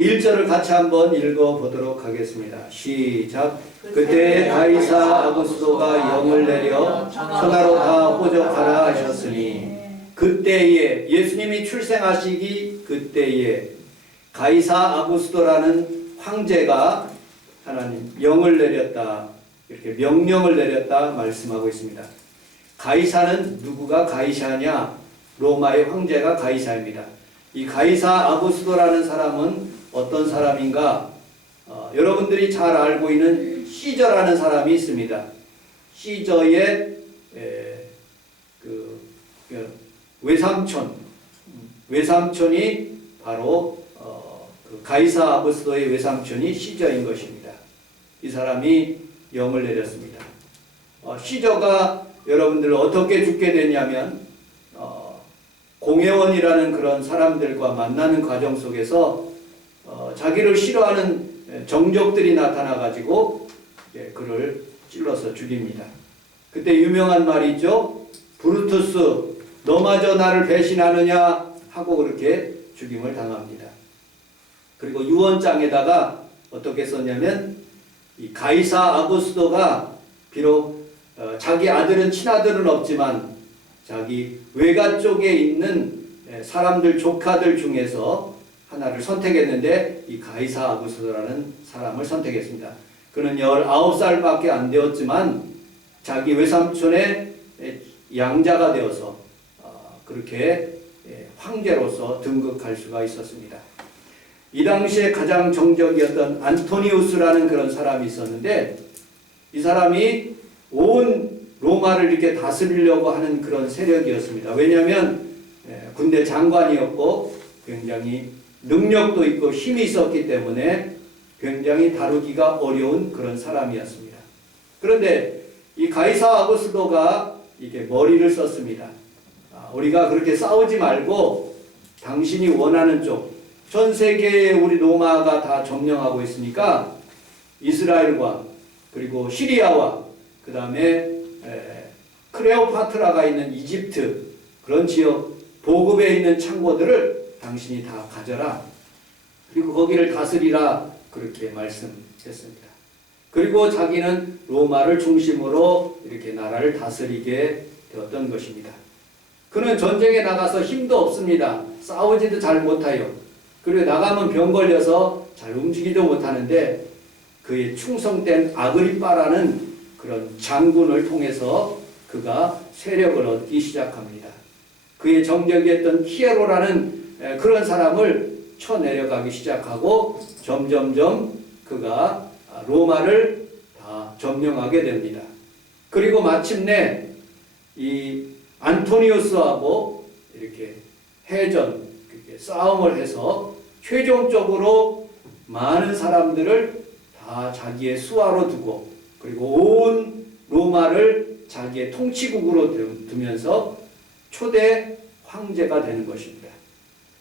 1절을 같이 한번 읽어보도록 하겠습니다. 시작. 그때 가이사 아구스도가 영을 내려 천하로 다 호적하라 하셨으니, 그때에 예수님이 출생하시기 그때에 가이사 아구스도라는 황제가 하나님 영을 내렸다, 이렇게 명령을 내렸다 말씀하고 있습니다. 가이사는 누구가 가이사냐? 로마의 황제가 가이사입니다. 이 가이사 아구스도라는 사람은 어떤 사람인가? 여러분들이 잘 알고 있는 시저라는 사람이 있습니다. 시저의 외삼촌이 바로 그 가이사 아구스도의 외삼촌이 시저인 것입니다. 이 사람이 영을 내렸습니다. 시저가 여러분들 어떻게 죽게 됐냐면 공회원이라는 그런 사람들과 만나는 과정 속에서 자기를 싫어하는 정족들이 나타나가지고 그를 찔러서 죽입니다. 그때 유명한 말이 있죠. 브루투스, 너마저 나를 배신하느냐 하고 그렇게 죽임을 당합니다. 그리고 유언장에다가 어떻게 썼냐면, 이 가이사 아구스도가 비록 자기 아들은 친아들은 없지만 자기 외가 쪽에 있는 사람들, 조카들 중에서 하나를 선택했는데 이 가이사 아구스도라는 사람을 선택했습니다. 그는 19살밖에 안 되었지만 자기 외삼촌의 양자가 되어서 그렇게 황제로서 등극할 수가 있었습니다. 이 당시에 가장 정적이었던 안토니우스라는 그런 사람이 있었는데, 이 사람이 온 로마를 이렇게 다스리려고 하는 그런 세력이었습니다. 왜냐하면 군대 장관이었고 굉장히 능력도 있고 힘이 있었기 때문에 굉장히 다루기가 어려운 그런 사람이었습니다. 그런데 이 가이사 아구스도가 이게 머리를 썼습니다. 우리가 그렇게 싸우지 말고 당신이 원하는 쪽, 전 세계에 우리 로마가 다 점령하고 있으니까 이스라엘과 그리고 시리아와 그 다음에 크레오파트라가 있는 이집트, 그런 지역 보급에 있는 창고들을 당신이 다 가져라. 그리고 거기를 다스리라. 그렇게 말씀했습니다. 그리고 자기는 로마를 중심으로 이렇게 나라를 다스리게 되었던 것입니다. 그는 전쟁에 나가서 힘도 없습니다. 싸우지도 잘 못해요. 그리고 나가면 병 걸려서 잘 움직이도 못하는데, 그의 충성된 아그리빠라는 그런 장군을 통해서 그가 세력을 얻기 시작합니다. 그의 정적이었던 히에로라는 그런 사람을 쳐내려가기 시작하고 점점점 그가 로마를 다 점령하게 됩니다. 그리고 마침내 이 안토니우스하고 이렇게 해전, 싸움을 해서 최종적으로 많은 사람들을 다 자기의 수하로 두고, 그리고 온 로마를 자기의 통치국으로 두면서 초대 황제가 되는 것입니다.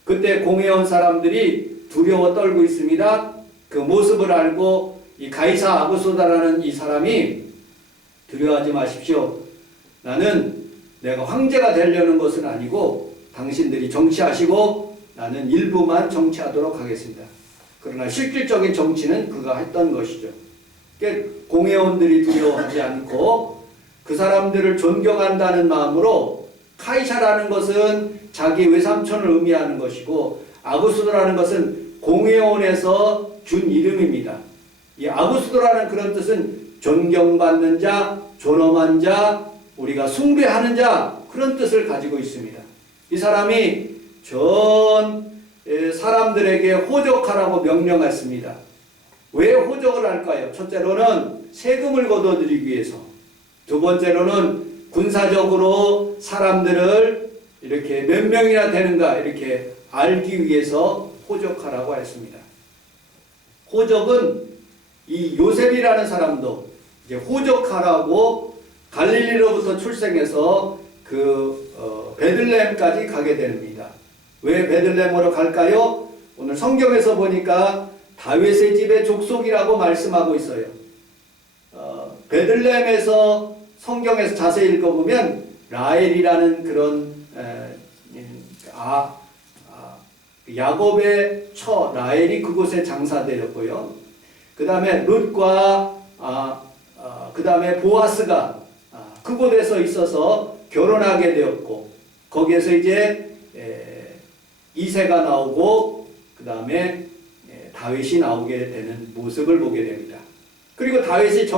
그때 공회원 사람들이 두려워 떨고 있습니다. 그 모습을 알고 이 가이사 아구스도라는 이 사람이, 두려워하지 마십시오. 나는 내가 황제가 되려는 것은 아니고 당신들이 정치하시고 나는 일부만 정치하도록 하겠습니다. 그러나 실질적인 정치는 그가 했던 것이죠. 그러니까 공회원들이 두려워하지 않고 그 사람들을 존경한다는 마음으로, 카이사라는 것은 자기 외삼촌을 의미하는 것이고 아구스도라는 것은 공회원에서 준 이름입니다. 이 아구스도라는 그런 뜻은 존경받는 자, 존엄한 자, 우리가 숭배하는 자, 그런 뜻을 가지고 있습니다. 이 사람이 전 사람들에게 호적하라고 명령했습니다. 왜 호적을 할까요? 첫째로는 세금을 걷어들이기 위해서, 두 번째로는 군사적으로 사람들을 이렇게 몇 명이나 되는가 이렇게 알기 위해서 호적하라고 했습니다. 호적은 이 요셉이라는 사람도 이제 호적하라고 갈릴리로부터 출생해서 베들레헴까지 가게 됩니다. 왜 베들레헴으로 갈까요? 오늘 성경에서 보니까 다윗의 집의 족속이라고 말씀하고 있어요. 베들레헴에서 성경에서 자세히 읽어보면 라헬이라는 그런 야곱의 처 라헬이 그곳에 장사되었고요. 그 다음에 룻과 그 다음에 보아스가 그곳에서 있어서 결혼하게 되었고, 거기에서 이제 이새가 나오고 그 다음에 다윗이 나오게 되는 모습을 보게 됩니다. 그리고 다윗이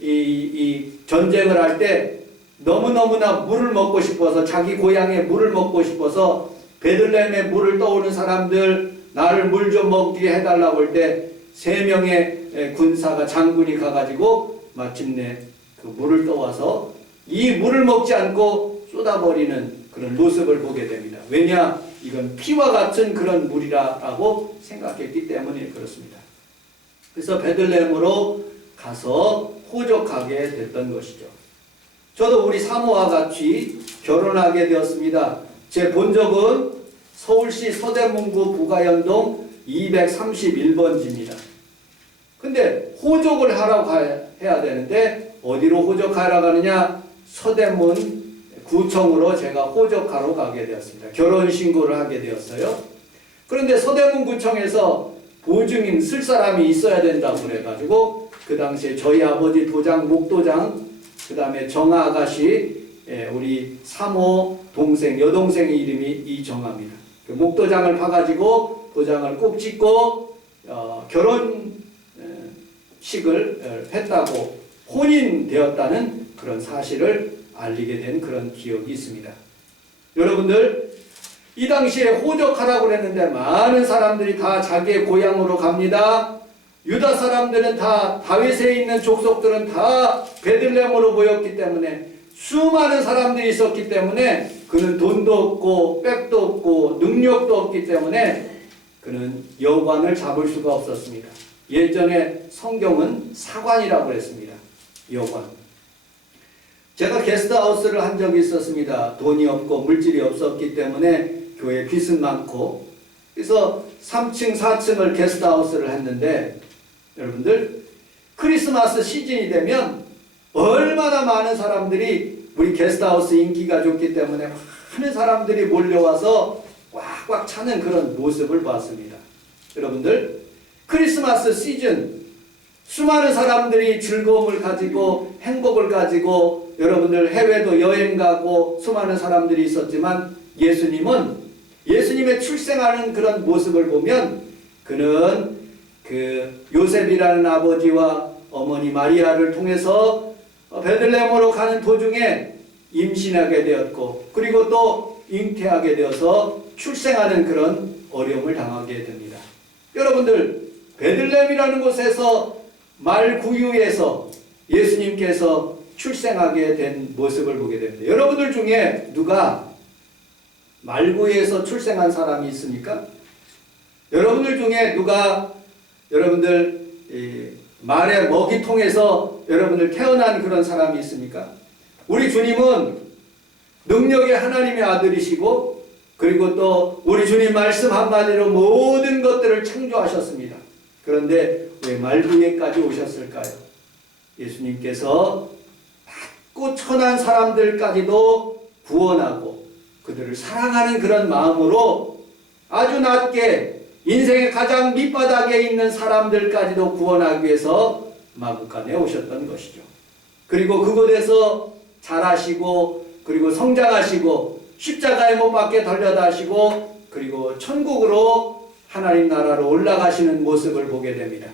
이 전쟁을 할 때 너무너무나 물을 먹고 싶어서, 자기 고향의 물을 먹고 싶어서 베들레헴의 물을 떠오는 사람들, 나를 물 좀 먹게 해달라고 할 때 3명의 군사가, 장군이 가가지고 마침내 그 물을 떠와서 이 물을 먹지 않고 쏟아버리는 그런 모습을 보게 됩니다. 왜냐? 이건 피와 같은 그런 물이라고 생각했기 때문에 그렇습니다. 그래서 베들레헴으로 가서 호적하게 됐던 것이죠. 저도 우리 사모와 같이 결혼하게 되었습니다. 제 본적은 서울시 서대문구 부가연동 231번지입니다. 근데 호적을 하러 해야 되는데 어디로 호적하러 가느냐? 서대문 구청으로 제가 호적하러 가게 되었습니다. 결혼신고를 하게 되었어요. 그런데 서대문 구청에서 보증인 쓸 사람이 있어야 된다고 그래가지고 그 당시에 저희 아버지 도장, 목도장, 그 다음에 정아 아가씨, 우리 사모 동생, 여동생의 이름이 이정아입니다. 그 목도장을 파가지고 도장을 꼭 찍고 결혼식을 했다고, 혼인되었다는 그런 사실을 알리게 된 그런 기억이 있습니다. 여러분들, 이 당시에 호적하라고 했는데 많은 사람들이 다 자기의 고향으로 갑니다. 유다 사람들은 다, 다윗에 있는 족속들은 다 베들레헴으로 모였기 때문에, 수많은 사람들이 있었기 때문에 그는 돈도 없고 백도 없고 능력도 없기 때문에 그는 여관을 잡을 수가 없었습니다. 예전에 성경은 사관이라고 했습니다. 여관. 제가 게스트하우스를 한 적이 있었습니다. 돈이 없고 물질이 없었기 때문에 교회 빚은 많고, 그래서 3층 4층을 게스트하우스를 했는데, 여러분들 크리스마스 시즌이 되면 얼마나 많은 사람들이, 우리 게스트하우스 인기가 좋기 때문에 많은 사람들이 몰려와서 꽉꽉 차는 그런 모습을 봤습니다. 여러분들, 크리스마스 시즌 수많은 사람들이 즐거움을 가지고 행복을 가지고, 여러분들 해외도 여행 가고 수많은 사람들이 있었지만, 예수님의 출생하는 그런 모습을 보면 그는 그 요셉이라는 아버지와 어머니 마리아를 통해서 베들레헴으로 가는 도중에 임신하게 되었고, 그리고 또 잉태하게 되어서 출생하는 그런 어려움을 당하게 됩니다. 여러분들, 베들레헴이라는 곳에서 말구유에서 예수님께서 출생하게 된 모습을 보게 됩니다. 여러분들 중에 누가 말구유에서 출생한 사람이 있습니까? 여러분들 중에 누가, 여러분들 말의 먹이통에서 여러분들 태어난 그런 사람이 있습니까? 우리 주님은 능력의 하나님의 아들이시고, 그리고 또 우리 주님 말씀 한마디로 모든 것들을 창조하셨습니다. 그런데 왜 말구유에까지 오셨을까요? 예수님께서 낮고 천한 사람들까지도 구원하고 그들을 사랑하는 그런 마음으로 아주 낮게 인생의 가장 밑바닥에 있는 사람들까지도 구원하기 위해서 마구간에 오셨던 것이죠. 그리고 그곳에서 자라시고, 그리고 성장하시고, 십자가에 못 박게 달려다시고, 그리고 천국으로 하나님 나라로 올라가시는 모습을 보게 됩니다.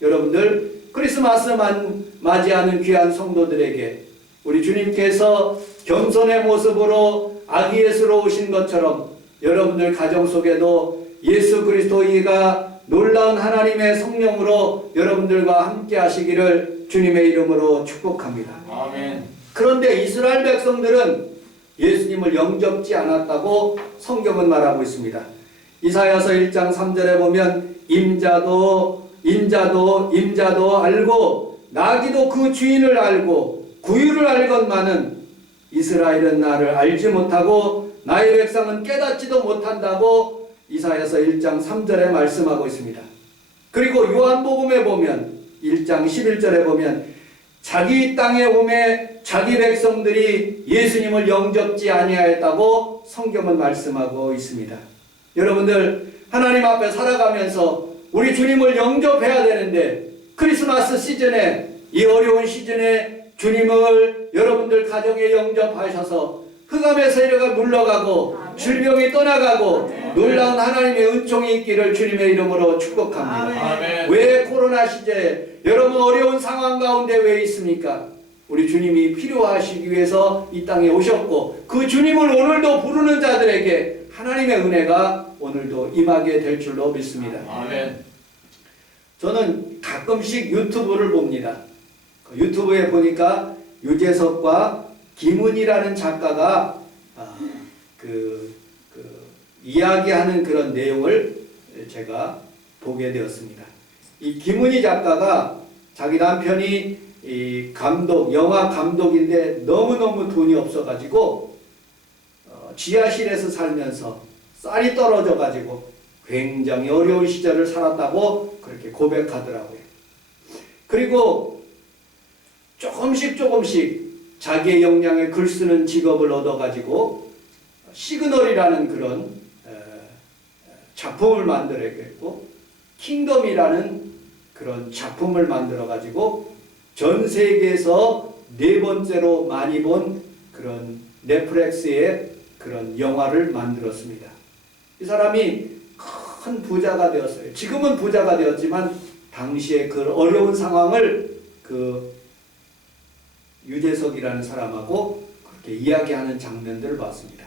여러분들, 크리스마스만 맞이하는 귀한 성도들에게 우리 주님께서 겸손의 모습으로 아기 예수로 오신 것처럼 여러분들 가정 속에도 예수 그리스도가 놀라운 하나님의 성령으로 여러분들과 함께 하시기를 주님의 이름으로 축복합니다. 아멘. 그런데 이스라엘 백성들은 예수님을 영접지 않았다고 성경은 말하고 있습니다. 이사야서 1장 3절에 보면 임자도 알고 나귀도 그 주인을 알고 구유를 알건만은 이스라엘은 나를 알지 못하고 나의 백성은 깨닫지도 못한다고 이사야서 1장 3절에 말씀하고 있습니다. 그리고 요한복음에 보면 1장 11절에 보면 자기 땅에 오매 자기 백성들이 예수님을 영접지 아니하였다고 성경은 말씀하고 있습니다. 여러분들 하나님 앞에 살아가면서 우리 주님을 영접해야 되는데 크리스마스 시즌에 이 어려운 시즌에 주님을 여러분들 가정에 영접하셔서 흑암의 세력가 물러가고 질병이 떠나가고 놀라운 하나님의 은총이 있기를 주님의 이름으로 축복합니다. 왜 코로나 시대에 여러분 어려운 상황 가운데 왜 있습니까? 우리 주님이 필요하시기 위해서 이 땅에 오셨고 그 주님을 오늘도 부르는 자들에게 하나님의 은혜가 오늘도 임하게 될 줄로 믿습니다. 아멘. 저는 가끔씩 유튜브를 봅니다. 유튜브에 보니까 유재석과 김은희라는 작가가 이야기하는 그런 내용을 제가 보게 되었습니다. 이 김은희 작가가 자기 남편이 이 영화 감독인데 너무너무 돈이 없어가지고 지하실에서 살면서 쌀이 떨어져가지고 굉장히 어려운 시절을 살았다고 그렇게 고백하더라고요. 그리고 조금씩 자기의 역량에 글 쓰는 직업을 얻어가지고 시그널이라는 그런 작품을 만들어야겠고 킹덤이라는 그런 작품을 만들어가지고 전 세계에서 4번째로 많이 본 그런 넷플릭스의 그런 영화를 만들었습니다. 이 사람이 큰 부자가 되었어요. 지금은 부자가 되었지만 당시에 그 어려운 상황을 그 유재석이라는 사람하고 그렇게 이야기하는 장면들을 봤습니다.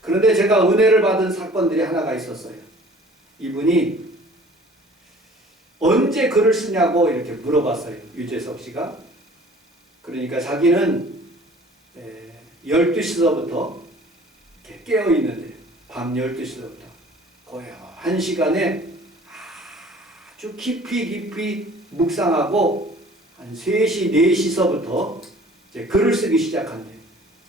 그런데 제가 은혜를 받은 사건들이 하나가 있었어요. 이분이 언제 글을 쓰냐고 이렇게 물어봤어요. 유재석 씨가. 그러니까 자기는 12시서부터 이렇게 깨어 있는데 밤 12시서부터 거의 1시간에 아주 깊이 묵상하고 한 3시, 4시서부터 이제 글을 쓰기 시작한대요.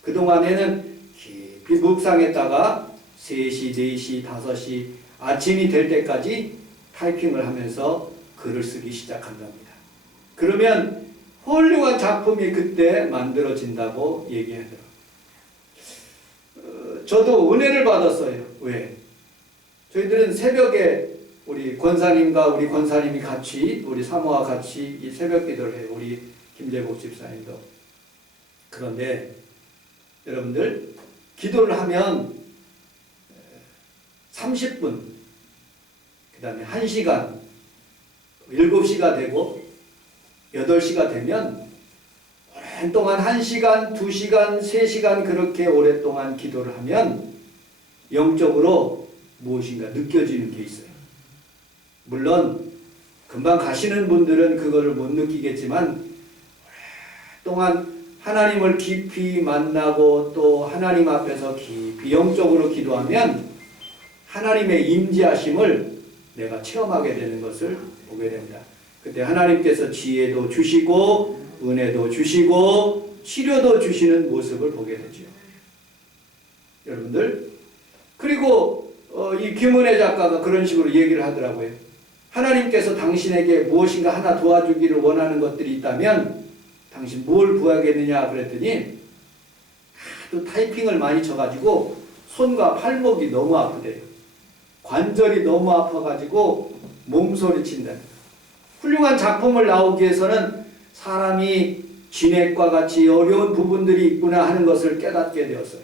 그동안에는 깊이 묵상했다가 3시, 4시, 5시 아침이 될 때까지 타이핑을 하면서 글을 쓰기 시작한답니다. 그러면 훌륭한 작품이 그때 만들어진다고 얘기하더라고요. 저도 은혜를 받았어요. 왜? 저희들은 새벽에 우리 권사님과 우리 권사님이 같이 우리 사모와 같이 이 새벽 기도를 해요. 우리 김재복 집사님도. 그런데 여러분들 기도를 하면 30분 그 다음에 1시간 7시가 되고 8시가 되면 오랜 동안 1시간, 2시간, 3시간 그렇게 오랫동안 기도를 하면 영적으로 무엇인가 느껴지는 게 있어요. 물론 금방 가시는 분들은 그거를 못 느끼겠지만 오랫동안 하나님을 깊이 만나고 또 하나님 앞에서 깊이 영적으로 기도하면 하나님의 임재하심을 내가 체험하게 되는 것을 보게 됩니다. 그때 하나님께서 지혜도 주시고 은혜도 주시고 치료도 주시는 모습을 보게 되죠. 여러분들 그리고 이 김은혜 작가가 그런 식으로 얘기를 하더라고요. 하나님께서 당신에게 무엇인가 하나 도와주기를 원하는 것들이 있다면 당신 뭘 구하겠느냐 그랬더니 하도 타이핑을 많이 쳐가지고 손과 팔목이 너무 아프대요. 관절이 너무 아파가지고 몸소리친다. 훌륭한 작품을 나오기 위해서는 사람이 진액과 같이 어려운 부분들이 있구나 하는 것을 깨닫게 되었어요.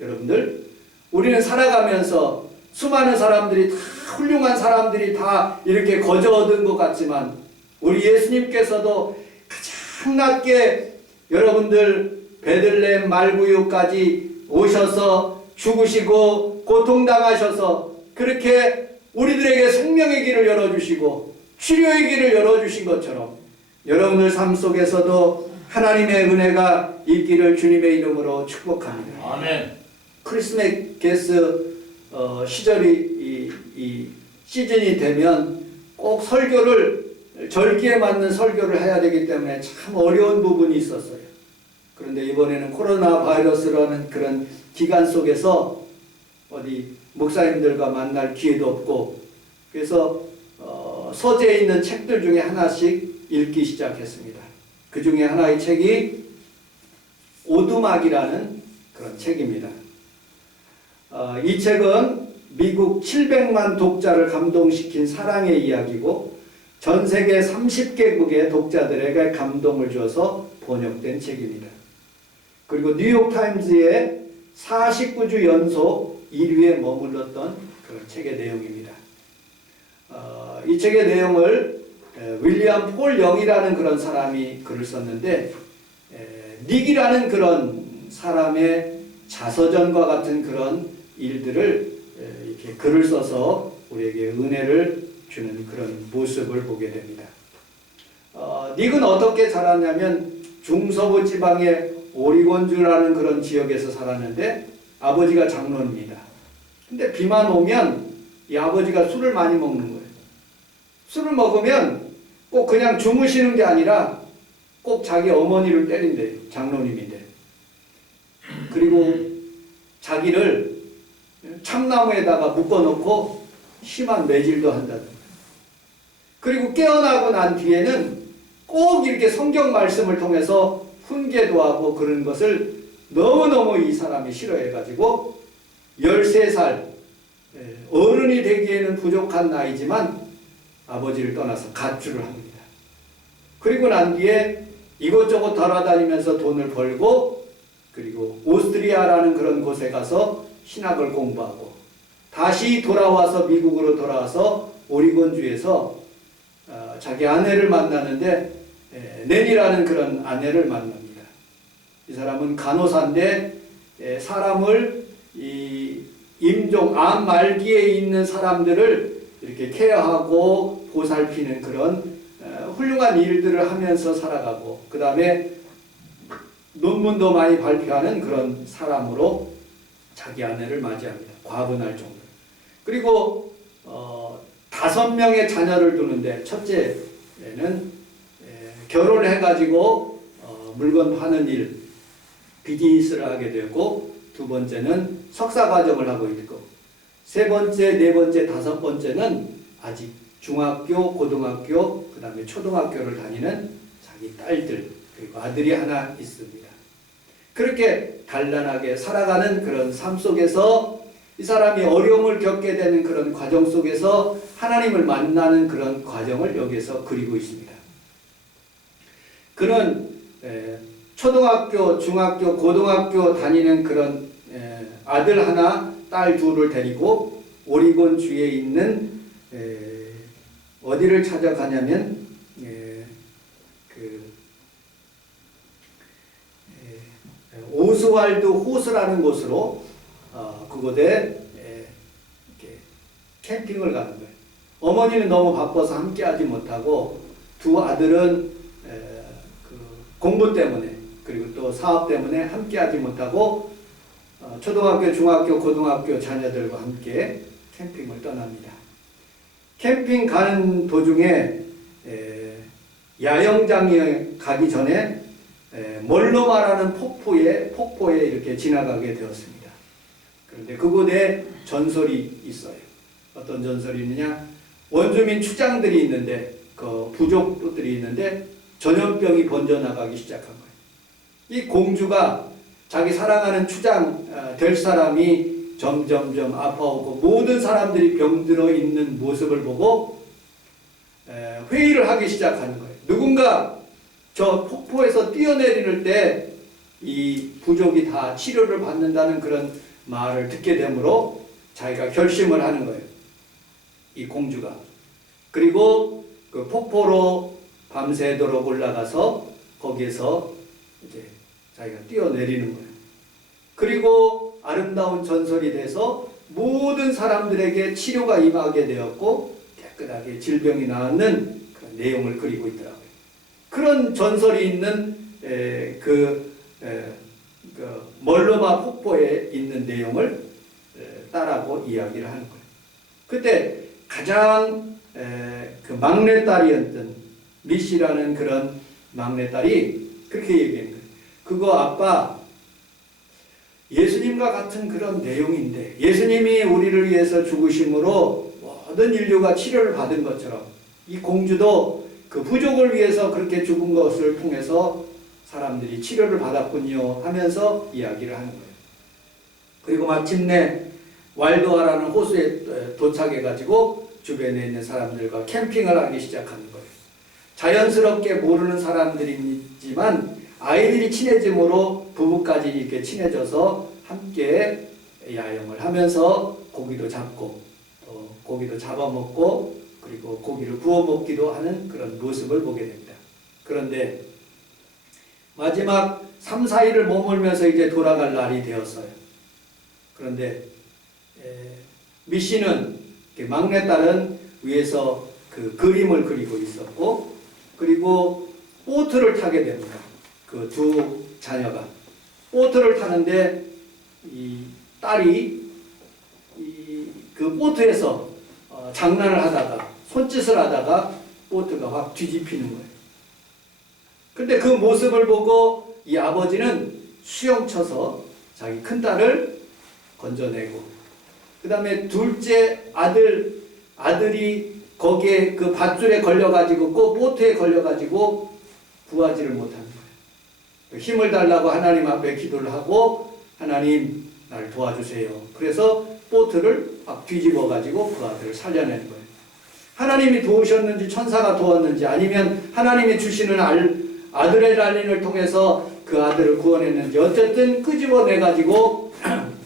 여러분들 우리는 살아가면서 수많은 사람들이 다 훌륭한 사람들이 다 이렇게 거저 얻은 것 같지만 우리 예수님께서도 가장 낮게 여러분들 베들레헴 말구유까지 오셔서 죽으시고 고통당하셔서 그렇게 우리들에게 생명의 길을 열어주시고 치료의 길을 열어주신 것처럼 여러분들 삶 속에서도 하나님의 은혜가 있기를 주님의 이름으로 축복합니다. 아멘. 크리스마스 시절이 이 시즌이 되면 꼭 절기에 맞는 설교를 해야 되기 때문에 참 어려운 부분이 있었어요. 그런데 이번에는 코로나 바이러스라는 그런 기간 속에서 어디 목사님들과 만날 기회도 없고 그래서 서재에 있는 책들 중에 하나씩 읽기 시작했습니다. 그 중에 하나의 책이 오두막이라는 그런 책입니다. 이 책은 미국 700만 독자를 감동시킨 사랑의 이야기고 전 세계 30개국의 독자들에게 감동을 줘서 번역된 책입니다. 그리고 뉴욕타임즈의 49주 연속 1위에 머물렀던 그런 책의 내용입니다. 이 책의 내용을 윌리엄 폴 영이라는 그런 사람이 글을 썼는데 닉이라는 그런 사람의 자서전과 같은 그런 일들을 이렇게 글을 써서 우리에게 은혜를 주는 그런 모습을 보게 됩니다. 닉은 어떻게 자랐냐면 중서부 지방의 오리곤주라는 그런 지역에서 살았는데 아버지가 장로입니다. 근데 비만 오면 이 아버지가 술을 많이 먹는 거예요. 술을 먹으면 꼭 그냥 주무시는 게 아니라 꼭 자기 어머니를 때린대요. 장로님인데. 그리고 자기를 참나무에다가 묶어놓고 심한 매질도 한다는 거예요. 그리고 깨어나고 난 뒤에는 꼭 이렇게 성경 말씀을 통해서 훈계도 하고 그런 것을 너무너무 이 사람이 싫어해가지고 13살 어른이 되기에는 부족한 나이지만 아버지를 떠나서 가출을 합니다. 그리고 난 뒤에 이곳저곳 돌아다니면서 돈을 벌고 그리고 오스트리아라는 그런 곳에 가서 신학을 공부하고 다시 돌아와서 미국으로 돌아와서 오리곤주에서 자기 아내를 만나는데 낸이라는 그런 아내를 만납니다. 이 사람은 간호사인데 사람을 이 임종 암 말기에 있는 사람들을 이렇게 케어하고 보살피는 그런 훌륭한 일들을 하면서 살아가고 그 다음에 논문도 많이 발표하는 그런 사람으로 자기 아내를 맞이합니다. 과분할 정도로. 그리고 5명의 자녀를 두는데 첫째는 결혼을 해가지고 물건 파는 일, 비즈니스를 하게 되고 두 번째는 석사 과정을 하고 있고 세 번째, 네 번째, 다섯 번째는 아직 중학교, 고등학교, 그 다음에 초등학교를 다니는 자기 딸들 그리고 아들이 하나 있습니다. 그렇게 단란하게 살아가는 그런 삶 속에서 이 사람이 어려움을 겪게 되는 그런 과정 속에서 하나님을 만나는 그런 과정을 여기서 그리고 있습니다. 그는 초등학교, 중학교, 고등학교 다니는 그런 아들 하나, 딸 둘을 데리고 오리곤 주에 있는 어디를 찾아가냐면 오스왈드 호스라는 곳으로 그곳에 이렇게 캠핑을 가는 거예요. 어머니는 너무 바빠서 함께하지 못하고 두 아들은 공부 때문에 그리고 또 사업 때문에 함께하지 못하고 초등학교, 중학교, 고등학교 자녀들과 함께 캠핑을 떠납니다. 캠핑 가는 도중에 야영장에 가기 전에 몰로마라는 폭포에 이렇게 지나가게 되었습니다. 그런데 그곳에 전설이 있어요. 어떤 전설이 있느냐? 원주민 추장들이 있는데 그 부족들이 있는데 전염병이 번져나가기 시작한 거예요. 이 공주가 자기 사랑하는 추장 될 사람이 점점점 아파오고 모든 사람들이 병들어 있는 모습을 보고 회의를 하기 시작하는 거예요. 누군가 저 폭포에서 뛰어내리는 때 이 부족이 다 치료를 받는다는 그런 말을 듣게 되므로 자기가 결심을 하는 거예요. 이 공주가. 그리고 그 폭포로 밤새도록 올라가서 거기에서 이제 자기가 뛰어내리는 거예요. 그리고 아름다운 전설이 돼서 모든 사람들에게 치료가 임하게 되었고 깨끗하게 질병이 나았는 그런 내용을 그리고 있더라고요. 그런 전설이 있는 그 멀로마 폭포에 있는 내용을 따라고 이야기를 하는 거예요. 그때 가장 그 막내딸이었던 미시라는 그런 막내딸이 그렇게 얘기한 거예요. 그거 아빠 예수님과 같은 그런 내용인데 예수님이 우리를 위해서 죽으심으로 모든 인류가 치료를 받은 것처럼 이 공주도 그 부족을 위해서 그렇게 죽은 것을 통해서 사람들이 치료를 받았군요 하면서 이야기를 하는 거예요. 그리고 마침내 왈도아라는 호수에 도착해가지고 주변에 있는 사람들과 캠핑을 하기 시작하는 거예요. 자연스럽게 모르는 사람들이지만 아이들이 친해짐으로 부부까지 이렇게 친해져서 함께 야영을 하면서 고기도 잡고 또 고기도 잡아먹고 그리고 고기를 구워 먹기도 하는 그런 모습을 보게 됩니다. 그런데 마지막 3, 4일을 머물면서 이제 돌아갈 날이 되었어요. 그런데 미씨는 막내딸은 위에서 그 그림을 그리고 있었고 그리고 보트를 타게 됩니다. 그 두 자녀가 보트를 타는데 이 딸이 그 보트에서 장난을 하다가 손짓을 하다가 보트가 확 뒤집히는 거예요. 근데 그 모습을 보고 이 아버지는 수영쳐서 자기 큰딸을 건져내고 그 다음에 둘째 아들이 거기에 그 밧줄에 걸려가지고 꼭 보트에 걸려가지고 구하지를 못하는 거예요. 힘을 달라고 하나님 앞에 기도를 하고 하나님 나를 도와주세요. 그래서 보트를 막 뒤집어가지고 그 아들을 살려내는 거예요. 하나님이 도우셨는지 천사가 도왔는지 아니면 하나님이 주시는 아드레날린을 통해서 그 아들을 구원했는지 어쨌든 끄집어내가지고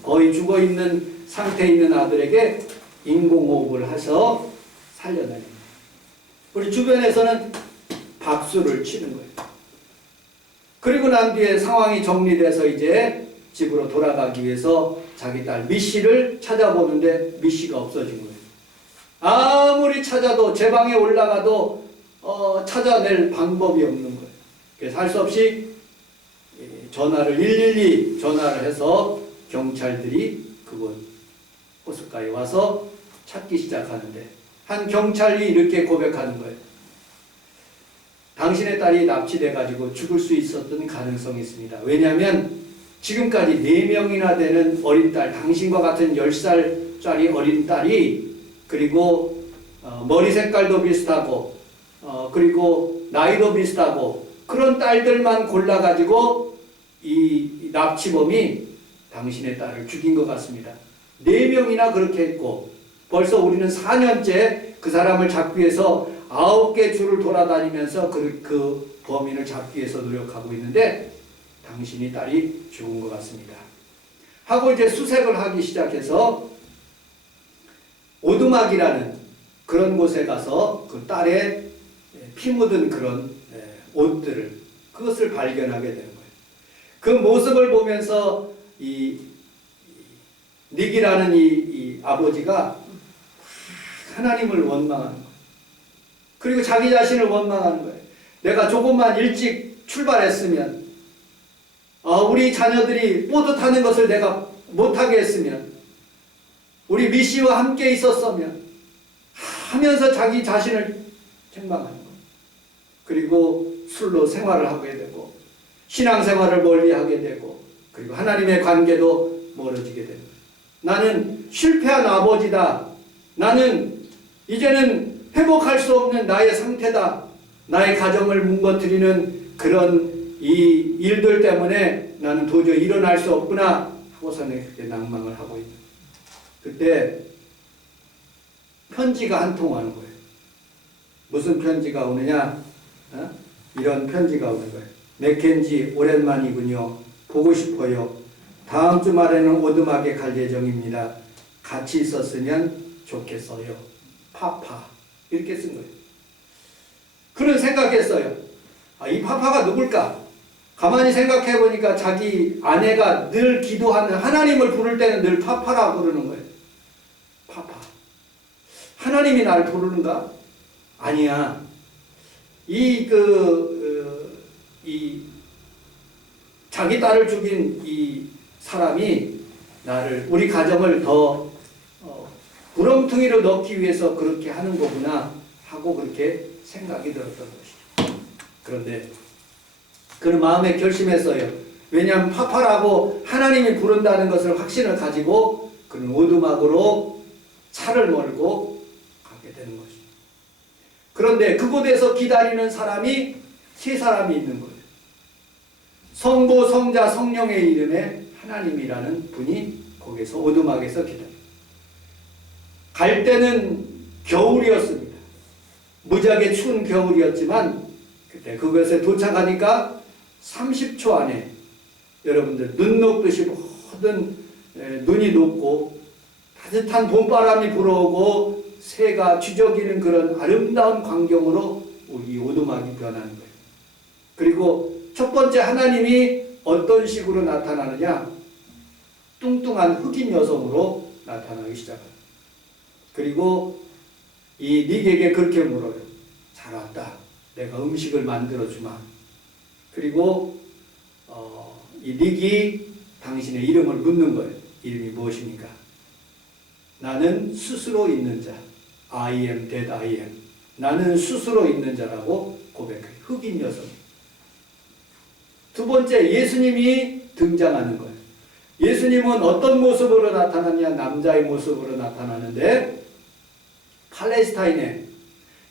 거의 죽어있는 상태에 있는 아들에게 인공호흡을 해서 살려내는 거예요. 우리 주변에서는 박수를 치는 거예요. 그리고 난 뒤에 상황이 정리돼서 이제 집으로 돌아가기 위해서 자기 딸 미씨를 찾아보는데 미씨가 없어진 거예요. 아무리 찾아도 제 방에 올라가도 찾아낼 방법이 없는 거예요. 그래서 할 수 없이 112 전화를 해서 경찰들이 그곳 호숫가에 와서 찾기 시작하는데 한 경찰이 이렇게 고백하는 거예요. 당신의 딸이 납치돼가지고 죽을 수 있었던 가능성이 있습니다. 왜냐하면 지금까지 4명이나 되는 어린 딸, 당신과 같은 10살짜리 어린 딸이 그리고 머리 색깔도 비슷하고 그리고 나이도 비슷하고 그런 딸들만 골라가지고 이 납치범이 당신의 딸을 죽인 것 같습니다. 4명이나 그렇게 했고 벌써 우리는 4년째 그 사람을 잡기 위해서 9개 주를 돌아다니면서 그 범인을 잡기 위해서 노력하고 있는데 당신이 딸이 죽은 것 같습니다. 하고 이제 수색을 하기 시작해서 오두막이라는 그런 곳에 가서 그 딸의 피 묻은 그런 옷들을 그것을 발견하게 되는 거예요. 그 모습을 보면서 이 닉이라는 이 아버지가 하나님을 원망하는 거예요. 그리고 자기 자신을 원망하는 거예요. 내가 조금만 일찍 출발했으면 우리 자녀들이 보트 타는 것을 내가 못하게 했으면 우리 미씨와 함께 있었으면 하면서 자기 자신을 책망하는 거예요. 그리고 술로 생활을 하게 되고 신앙생활을 멀리하게 되고 그리고 하나님의 관계도 멀어지게 됩니다. 나는 실패한 아버지다. 나는 이제는 회복할 수 없는 나의 상태다. 나의 가정을 뭉거뜨리는 그런 이 일들 때문에 나는 도저히 일어날 수 없구나 하고서는 그렇게 낭망을 하고 있는 거예요. 그때 편지가 한 통 오는 거예요. 무슨 편지가 오느냐? 이런 편지가 오는 거예요. 맥켄지 오랜만이군요. 보고 싶어요. 다음 주말에는 오두막에 갈 예정입니다. 같이 있었으면 좋겠어요. 파파. 이렇게 쓴 거예요. 그는 생각했어요. 이 파파가 누굴까? 가만히 생각해 보니까 자기 아내가 늘 기도하는 하나님을 부를 때는 늘 파파라고 부르는 거예요. 파파. 하나님이 나를 부르는가? 아니야. 자기 딸을 죽인 이 사람이 우리 가정을 더 구렁텅이로 넣기 위해서 그렇게 하는 거구나 하고 그렇게 생각이 들었던 것이죠. 그런데 그는 마음에 결심했어요. 왜냐하면 파파라고 하나님이 부른다는 것을 확신을 가지고 그는 오두막으로 차를 몰고 가게 되는 것이죠. 그런데 그곳에서 기다리는 사람이 3사람이 있는 거예요. 성부, 성자, 성령의 이름에 하나님이라는 분이 거기서 오두막에서 기다려요. 갈 때는 겨울이었습니다. 무지하게 추운 겨울이었지만 그때 그곳에 도착하니까 30초 안에 여러분들 눈 녹듯이 모든 눈이 녹고 따뜻한 봄바람이 불어오고 새가 쥐저기는 그런 아름다운 광경으로 이 오두막이 변하는 거예요. 그리고 첫 번째 하나님이 어떤 식으로 나타나느냐? 뚱뚱한 흑인 여성으로 나타나기 시작합니다. 그리고 이 닉에게 그렇게 물어요. 잘 왔다. 내가 음식을 만들어주마. 그리고 이 닉이 당신의 이름을 묻는 거예요. 이름이 무엇입니까? 나는 스스로 있는 자. I am that I am. 나는 스스로 있는 자라고 고백해요. 흑인 여성. 두 번째, 예수님이 등장하는 거예요. 예수님은 어떤 모습으로 나타나냐? 남자의 모습으로 나타나는데 팔레스타인에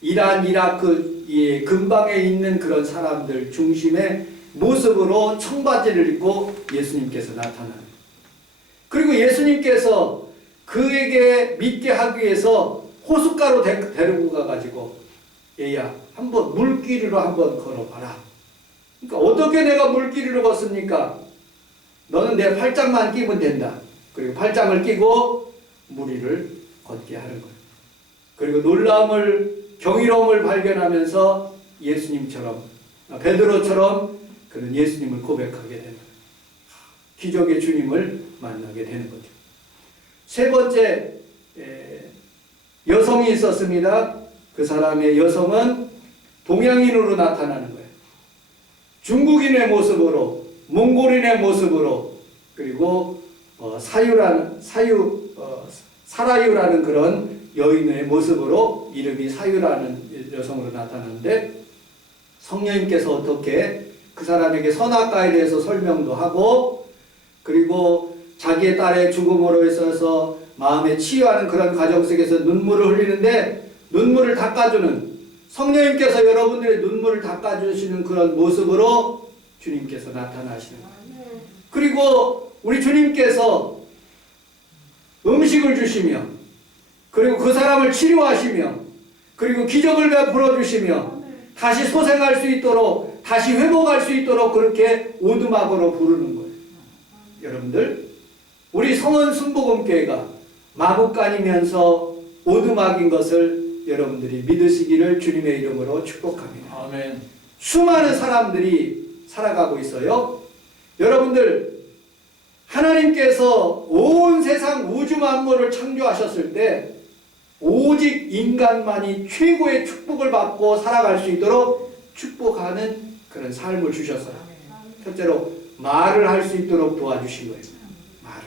이란, 이라크 이 근방에 있는 그런 사람들 중심의 모습으로 청바지를 입고 예수님께서 나타나요. 그리고 예수님께서 그에게 믿게 하기 위해서 호숫가로 데리고 가가지고 얘야 한번 물길이로 한번 걸어봐라. 그러니까 어떻게 내가 물길이로 걷습니까? 너는 내 팔짱만 끼면 된다. 그리고 팔짱을 끼고 무리를 걷게 하는 거예요. 그리고 놀라움을 경이로움을 발견하면서 예수님처럼 베드로처럼 그는 예수님을 고백하게 되는 거예요. 기적의 주님을 만나게 되는 거죠. 세 번째 여성이 있었습니다. 그 사람의 여성은 동양인으로 나타나는 거예요. 중국인의 모습으로, 몽골인의 모습으로, 그리고 사라유라는 그런 여인의 모습으로 이름이 사유라는 여성으로 나타나는데 성령님께서 어떻게 그 사람에게 선악과에 대해서 설명도 하고 그리고 자기의 딸의 죽음으로 있어서 마음에 치유하는 그런 과정 속에서 눈물을 흘리는데 눈물을 닦아주는 성령님께서 여러분들의 눈물을 닦아주시는 그런 모습으로 주님께서 나타나시는 거예요. 그리고 우리 주님께서 음식을 주시며 그리고 그 사람을 치료하시며 그리고 기적을 베풀어 주시며 다시 소생할 수 있도록 다시 회복할 수 있도록 그렇게 오두막으로 부르는 거예요. 여러분들 우리 성원 순복음교회가 마구간이면서 오두막인 것을 여러분들이 믿으시기를 주님의 이름으로 축복합니다. 아멘. 수많은 사람들이 살아가고 있어요. 여러분들 하나님께서 온 세상 우주 만물을 창조하셨을 때 오직 인간만이 최고의 축복을 받고 살아갈 수 있도록 축복하는 그런 삶을 주셨어요. 첫째로 말을 할 수 있도록 도와주신 거예요. 말을.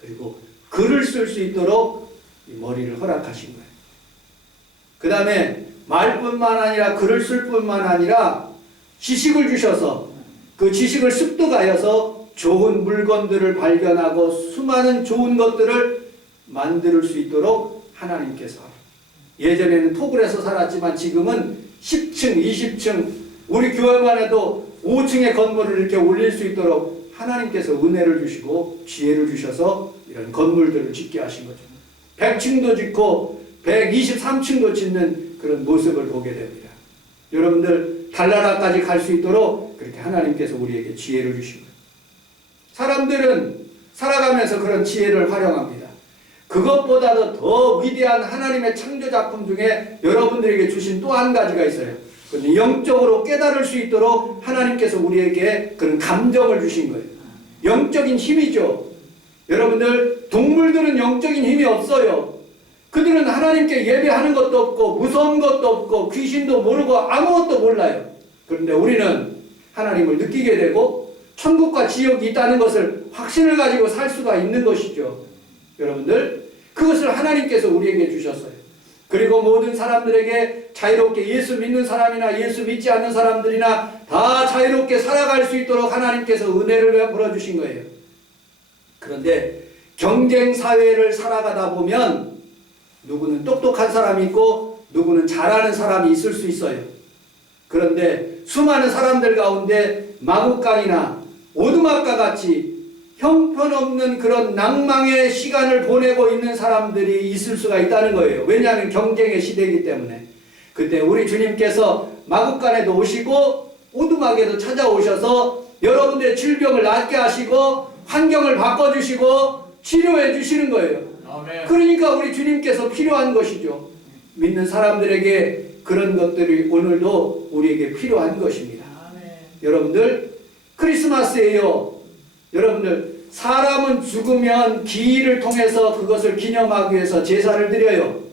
그리고 글을 쓸 수 있도록 이 머리를 허락하신 거예요. 그 다음에 말뿐만 아니라 글을 쓸 뿐만 아니라 지식을 주셔서 그 지식을 습득하여서 좋은 물건들을 발견하고 수많은 좋은 것들을 만들 수 있도록 하나님께서 예전에는 토굴에서 살았지만 지금은 10층, 20층 우리 교회만 해도 5층의 건물을 이렇게 올릴 수 있도록 하나님께서 은혜를 주시고 지혜를 주셔서 이런 건물들을 짓게 하신 거죠. 100층도 짓고 123층도 짓는 그런 모습을 보게 됩니다. 여러분들 달나라까지 갈 수 있도록 그렇게 하나님께서 우리에게 지혜를 주신 거예요. 사람들은 살아가면서 그런 지혜를 활용합니다. 그것보다도 더 위대한 하나님의 창조작품 중에 여러분들에게 주신 또 한 가지가 있어요. 영적으로 깨달을 수 있도록 하나님께서 우리에게 그런 감정을 주신 거예요. 영적인 힘이죠. 여러분들 동물들은 영적인 힘이 없어요. 그들은 하나님께 예배하는 것도 없고 무서운 것도 없고 귀신도 모르고 아무것도 몰라요. 그런데 우리는 하나님을 느끼게 되고 천국과 지옥이 있다는 것을 확신을 가지고 살 수가 있는 것이죠. 여러분들 그것을 하나님께서 우리에게 주셨어요. 그리고 모든 사람들에게 자유롭게 예수 믿는 사람이나 예수 믿지 않는 사람들이나 다 자유롭게 살아갈 수 있도록 하나님께서 은혜를 베풀어 주신 거예요. 그런데 경쟁 사회를 살아가다 보면 누구는 똑똑한 사람이 있고 누구는 잘하는 사람이 있을 수 있어요. 그런데 수많은 사람들 가운데 마구간이나 오두막과 같이 형편없는 그런 낭망의 시간을 보내고 있는 사람들이 있을 수가 있다는 거예요. 왜냐하면 경쟁의 시대이기 때문에. 그때 우리 주님께서 마국간에도 오시고 오두막에도 찾아오셔서 여러분들의 질병을 낫게 하시고 환경을 바꿔주시고 치료해 주시는 거예요. 아멘. 그러니까 우리 주님께서 필요한 것이죠. 믿는 사람들에게 그런 것들이 오늘도 우리에게 필요한 것입니다. 아멘. 여러분들 크리스마스예요. 여러분들 사람은 죽으면 기일을 통해서 그것을 기념하기 위해서 제사를 드려요.